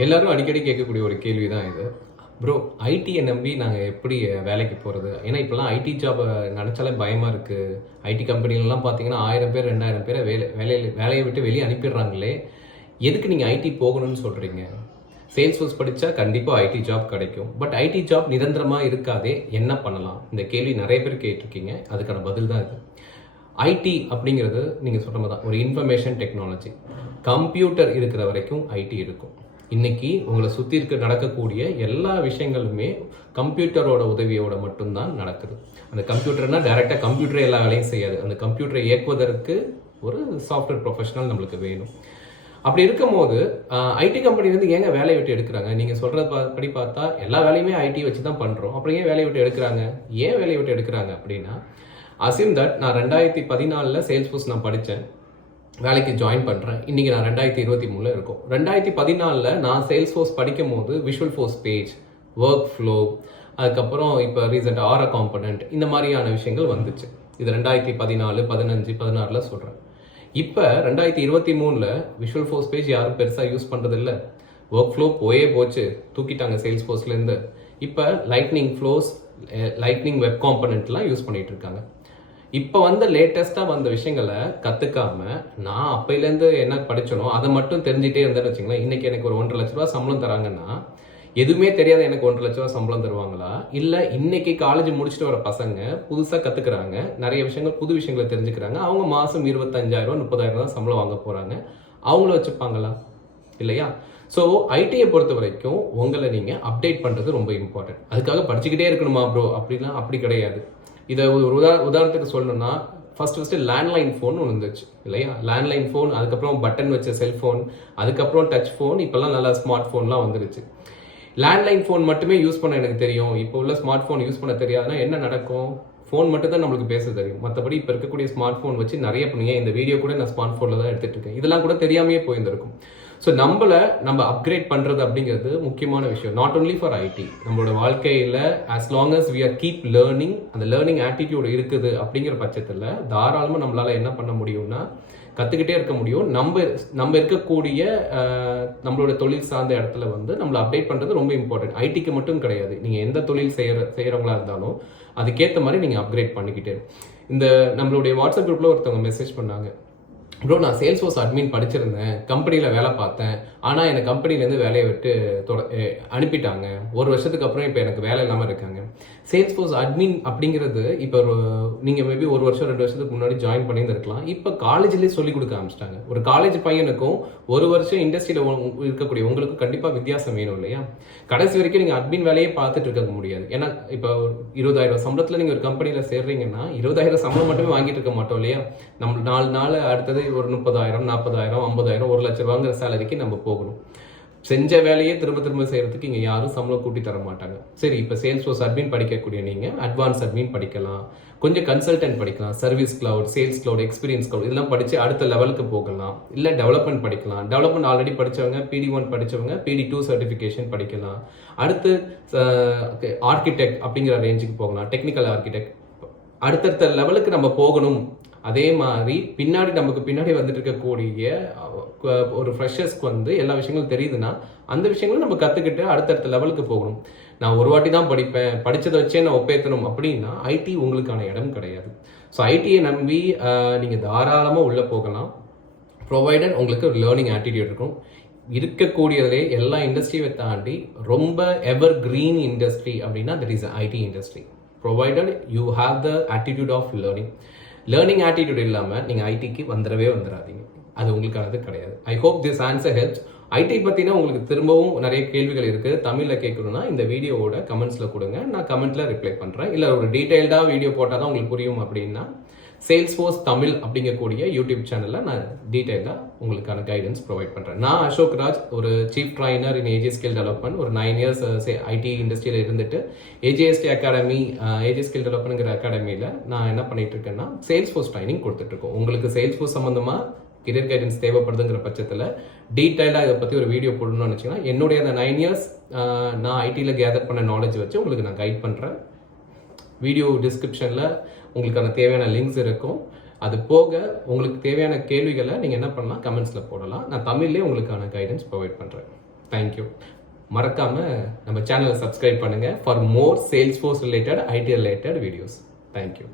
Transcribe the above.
எல்லாரும் அடிக்கடி கேட்கக்கூடிய ஒரு கேள்வி தான் இது. ப்ரோ, ஐடியை நம்பி நாங்கள் எப்படி வேலைக்கு போகிறது? ஏன்னா இப்போலாம் ஐடி ஜாப் நினச்சாலே பயமாக இருக்குது. ஐடி கம்பெனிலலாம் பார்த்தீங்கன்னா 1000 பேர் 2000 பேரை வேலையை விட்டு வெளியே அனுப்பிடுறாங்களே. எதுக்கு நீங்கள் ஐடி போகணும்னு சொல்கிறீங்க? சேல்ஸ்ஃபோர்ஸ் படித்தா கண்டிப்பாக ஐடி ஜாப் கிடைக்கும். பட் ஐடி ஜாப் நிரந்தரமாக இருக்காதே, என்ன பண்ணலாம்? இந்த கேள்வி நிறைய பேர் கேட்டிருக்கீங்க. அதுக்கான பதில் தான் இது. ஐடி அப்படிங்கிறது நீங்கள் சொல்கிற மாதிரி தான் ஒரு இன்ஃபர்மேஷன் டெக்னாலஜி. கம்ப்யூட்டர் இருக்கிற வரைக்கும் ஐடி இருக்கும். இன்னைக்கு உங்களை சுற்றி நடக்கக்கூடிய எல்லா விஷயங்களுமே கம்ப்யூட்டரோட உதவியோட மட்டும்தான் நடக்குது. அந்த கம்ப்யூட்டர்னா டைரெக்டாக கம்ப்யூட்டரே எல்லா வேலையும் செய்யாது. அந்த கம்ப்யூட்டரை இயக்குவதற்கு ஒரு சாஃப்ட்வேர் ப்ரொஃபஷனல் நம்மளுக்கு வேணும். அப்படி இருக்கும்போது ஐடி கம்பெனிலேருந்து ஏங்க வேலையை விட்டு எடுக்கிறாங்க? நீங்கள் சொல்கிறது படி பார்த்தா எல்லா வேலையுமே ஐடி வச்சு தான் பண்ணுறோம். அப்புறம் ஏன் வேலையை விட்டு எடுக்கிறாங்க? ஏன் வேலையை விட்டு எடுக்கிறாங்க அப்படின்னா, அசிம் தட் நான் 2014 சேல்ஸ்ஃபோர்ஸ் நான் படித்தேன், வேலைக்கு ஜாயின் பண்ணுறேன். இன்றைக்கி நான் 2023 இருக்கோம். 2014 நான் சேல்ஸ்ஃபோர்ஸ் படிக்கும் போது visual force page, work flow, அதுக்கப்புறம் இப்போ ரீசெண்டாக ஆரா காம்பனண்ட், இந்த மாதிரியான விஷயங்கள் வந்துச்சு. இது 2014, 15, 16 சொல்கிறேன். இப்போ 2023 விஷுவல் ஃபோர்ஸ் பேஜ் யாரும் பெருசாக யூஸ் பண்ணுறது இல்லை. ஒர்க் ஃப்ளோ போச்சு, தூக்கிட்டாங்க சேல்ஸ்ஃபோர்ஸ்லேருந்து. இப்போ லைட்னிங் ஃப்ளோஸ், லைட்னிங் வெப் காம்பனண்ட்லாம் யூஸ் பண்ணிகிட்டு இருக்காங்க. இப்போ லேட்டஸ்ட்டாக வந்த விஷயங்களை கற்றுக்காம நான் அப்போலேருந்து என்ன படித்தனோ அதை மட்டும் தெரிஞ்சுட்டே இருந்தேன்னு வச்சுங்களேன். இன்றைக்கி எனக்கு ஒரு 1.5 லட்ச ரூபா சம்பளம் தராங்கன்னா, எதுவுமே தெரியாத எனக்கு 1.5 லட்ச ரூபா சம்பளம் தருவாங்களா? இல்லை இன்னைக்கு காலேஜ் முடிச்சுட்டு வர பசங்க புதுசாக கற்றுக்குறாங்க, நிறைய விஷயங்கள் புது விஷயங்களை தெரிஞ்சுக்கிறாங்க, அவங்க மாதம் 25,000 30,000 தான் சம்பளம் வாங்க போகிறாங்க, அவங்கள வச்சுப்பாங்களா? இல்லையா? ஸோ ஐடியை பொறுத்த வரைக்கும் உங்களை நீங்கள் அப்டேட் பண்ணுறது ரொம்ப இம்பார்ட்டன்ட். அதுக்காக படிச்சுக்கிட்டே இருக்கணுமா ப்ரோ அப்படின்னா அப்படி கிடையாது. இதை ஒரு உதாரணத்துக்கு சொல்லணும்னா, ஃபர்ஸ்ட் லேண்ட்லைன் ஃபோன் ஒன்று இருந்துச்சு இல்லையா? லேண்ட்லைன் ஃபோன், அதுக்கப்புறம் பட்டன் வச்ச செல்ஃபோன், அதுக்கப்புறம் டச் ஃபோன், இப்போல்லாம் நல்லா ஸ்மார்ட் ஃபோன்லாம் வந்துருச்சு. லேண்ட்லைன் ஃபோன் மட்டுமே யூஸ் பண்ண எனக்கு தெரியும், இப்போ உள்ள ஸ்மார்ட் ஃபோன் யூஸ் பண்ண தெரியாதுன்னா என்ன நடக்கும்? ஃபோன் மட்டும் தான் நம்மளுக்கு பேச தெரியும். மற்றபடி இப்போ இருக்கக்கூடிய ஸ்மார்ட் ஃபோன் வச்சு நிறைய பண்ணுங்க. இந்த வீடியோ கூட நான் ஸ்மார்ட் ஃபோனில் தான் எடுத்துகிட்டு இருக்கேன். இதெல்லாம் கூட தெரியாமையே போயிருந்திருக்கும். ஸோ நம்ம அப்கிரேட் பண்ணுறது அப்படிங்கிறது முக்கியமான விஷயம். நாட் ஓன்லி ஃபார் ஐடி, நம்மளோட வாழ்க்கையில் as long as we are keep learning, அந்த லேர்னிங் ஆட்டிடியூட் இருக்குது அப்படிங்கிற பட்சத்தில் தாராளமாக நம்மளால் என்ன பண்ண முடியும்னா கற்றுக்கிட்டே இருக்க முடியும். நம்ம இருக்கக்கூடிய நம்மளோட தொழில் சார்ந்த இடத்துல நம்மளை அப்டேட் பண்ணுறது ரொம்ப இம்பார்ட்டன்ட். ஐடிக்கு மட்டும் கிடையாது, நீங்கள் எந்த தொழில் செய்கிறவங்களா இருந்தாலும் அதுக்கேற்ற மாதிரி நீங்கள் அப்கிரேட் பண்ணிக்கிட்டே. இந்த நம்மளுடைய வாட்ஸ்அப் குரூப்பில் ஒருத்தவங்க மெசேஜ் பண்ணாங்க, ப்ரோ நான் சேல்ஸ்ஃபோர்ஸ் அட்மின் படிச்சிருந்தேன், கம்பெனியில் வேலை பார்த்தேன், ஆனால் எனக்கு கம்பெனிலேருந்து வேலையை விட்டு அனுப்பிட்டாங்க. ஒரு வருஷத்துக்கு அப்புறம் இப்போ எனக்கு வேலை இல்லாமல் இருக்காங்க. சேல்ஸ்ஃபோர்ஸ் அட்மின் அப்படிங்கிறது இப்போ நீங்கள் மேபி 1 வருஷம் 2 வருஷத்துக்கு முன்னாடி ஜாயின் பண்ணியிருந்துருக்கலாம். இப்போ காலேஜ்லேயே சொல்லிக் கொடுக்க ஆரம்பிச்சிட்டாங்க. ஒரு காலேஜ் பையனுக்கும் 1 வருஷம் இண்டஸ்ட்ரியில் இருக்கக்கூடிய உங்களுக்கும் கண்டிப்பாக வித்தியாசம் வேணும் இல்லையா? கடைசி வரைக்கும் நீங்கள் அட்மின் வேலையே பார்த்துட்டு இருக்க முடியாது. ஏன்னா இப்போ 20,000 சம்பளத்தில் நீங்கள் ஒரு கம்பெனியில் சேர்றீங்கன்னா 20,000 சம்பளம் மட்டுமே வாங்கிட்டு இருக்க மாட்டோம் இல்லையா? நம்ம 4 நாள் அடுத்தது ஒரு 30,000 40,000 50,000 1 லட்ச ரூபாங்கிற சேலரிக்கு நம்ம போகணும். செஞ்ச வேலையே திரும்ப செய்யறதுக்கு இங்கே யாரும் சம்பளம் கூட்டி தர மாட்டாங்க. சரி, இப்போ சேல்ஸ்ஃபோர்ஸ் அட்மின் படிக்கக்கூடிய நீங்கள் அட்வான்ஸ் அட்மின் படிக்கலாம், கொஞ்சம் கன்சல்டன்ட் படிக்கலாம், service cloud, sales cloud, experience cloud, இதெல்லாம் படித்து அடுத்த லெவலுக்கு போகலாம். இல்லை டெவலப்மெண்ட் படிக்கலாம். டெவலப்மெண்ட் ஆல்ரெடி படித்தவங்க PD1 படித்தவங்க PD2 சர்டிஃபிகேஷன் படிக்கலாம். அடுத்து ஆர்கிடெக்ட் அப்படிங்கிற ரேஞ்சுக்கு போகலாம், டெக்னிக்கல் ஆர்கிடெக்ட். அடுத்தடுத்த லெவலுக்கு நம்ம போகணும். அதே மாதிரி நமக்கு பின்னாடி வந்துட்டு இருக்கக்கூடிய ஒரு ஃப்ரெஷர்ஸ்க்கு எல்லா விஷயங்களும் தெரியுதுன்னா அந்த விஷயங்களும் நம்ம கற்றுக்கிட்டு அடுத்தடுத்த லெவலுக்கு போகணும். நான் ஒரு வாட்டி தான் படிப்பேன், படித்ததை வச்சே நான் ஒப்பேற்றணும் அப்படின்னா ஐடி உங்களுக்கான இடம் கிடையாது. ஸோ ஐடியை நம்பி நீங்கள் தாராளமாக உள்ளே போகலாம், ப்ரொவைடட் உங்களுக்கு ஒரு லேர்னிங் ஆட்டிடியூட் இருக்கும். இருக்கக்கூடியதிலே எல்லா இண்டஸ்ட்ரியை தாண்டி ரொம்ப எவர் கிரீன் இண்டஸ்ட்ரி அப்படின்னா that is IT industry. Provided you have the attitude of learning attitude இல்லாமல் நீங்கள் ஐடிக்கு வந்துடாதீங்க. அது உங்களுக்கானது கிடையாது. I hope this answer helps. IT பற்றினா உங்களுக்கு திரும்பவும் நிறைய கேள்விகள் இருக்குது, தமிழில் கேட்கணும்னா இந்த வீடியோவோட கமெண்ட்ஸில் கொடுங்க, நான் கமெண்ட்டில் ரிப்ளை பண்ணுறேன். இல்லை ஒரு டீட்டெயில்டாக வீடியோ போட்டால் தான் உங்களுக்கு புரியும் அப்படின்னா சேல்ஸ்ஃபோர்ஸ் தமிழ் அப்படிங்கக்கூடிய யூடியூப் சேனலில் நான் டீட்டெயிலாக உங்களுக்கான கைடன்ஸ் ப்ரொவைட் பண்ணுறேன். நான் அசோக் ராஜ், ஒரு சீஃப் ட்ரைனர் இன் ஏஜே ஸ்கில் டெவலப்மெண்ட். ஒரு 9 இயர்ஸ் ஐடி இண்டஸ்ட்ரியில் இருந்துட்டு ஏஜேஎஸ்டி அகாடமி, ஏஜே ஸ்கில் டெவலப்மெண்ட்ங்கிற அகாடமியில் நான் என்ன பண்ணிட்டு இருக்கேன்னா சேல்ஸ்ஃபோர்ஸ் ட்ரைனிங் கொடுத்துட்ருக்கோம். உங்களுக்கு சேல்ஸ்ஃபோர்ஸ் சம்மந்தமாக கெரியர் கைடன்ஸ் தேவைப்படுதுங்கிற பட்சத்தில் டீட்டெயிலாக இதை பற்றி ஒரு வீடியோ போடணும்னு நினச்சிங்கன்னா என்னுடைய அந்த 9 இயர்ஸ் நான் ஐடியில் கேதர் பண்ண நாலேஜ் வச்சு உங்களுக்கு நான் கைட் பண்ணுறேன். வீடியோ டிஸ்கிரிப்ஷனில் உங்களுக்கான தேவையான லிங்க்ஸ் இருக்கும். அது போக உங்களுக்கு தேவையான கேள்விகளை நீங்கள் என்ன பண்ணலாம், கமெண்ட்ஸில் போடலாம். நான் தமிழ்லேயே உங்களுக்கான கைடன்ஸ் ப்ரொவைட் பண்ணுறேன். தேங்க்யூ. மறக்காமல் நம்ம சேனலை சப்ஸ்கிரைப் பண்ணுங்கள் for more Salesforce related IT related videos. Thank you.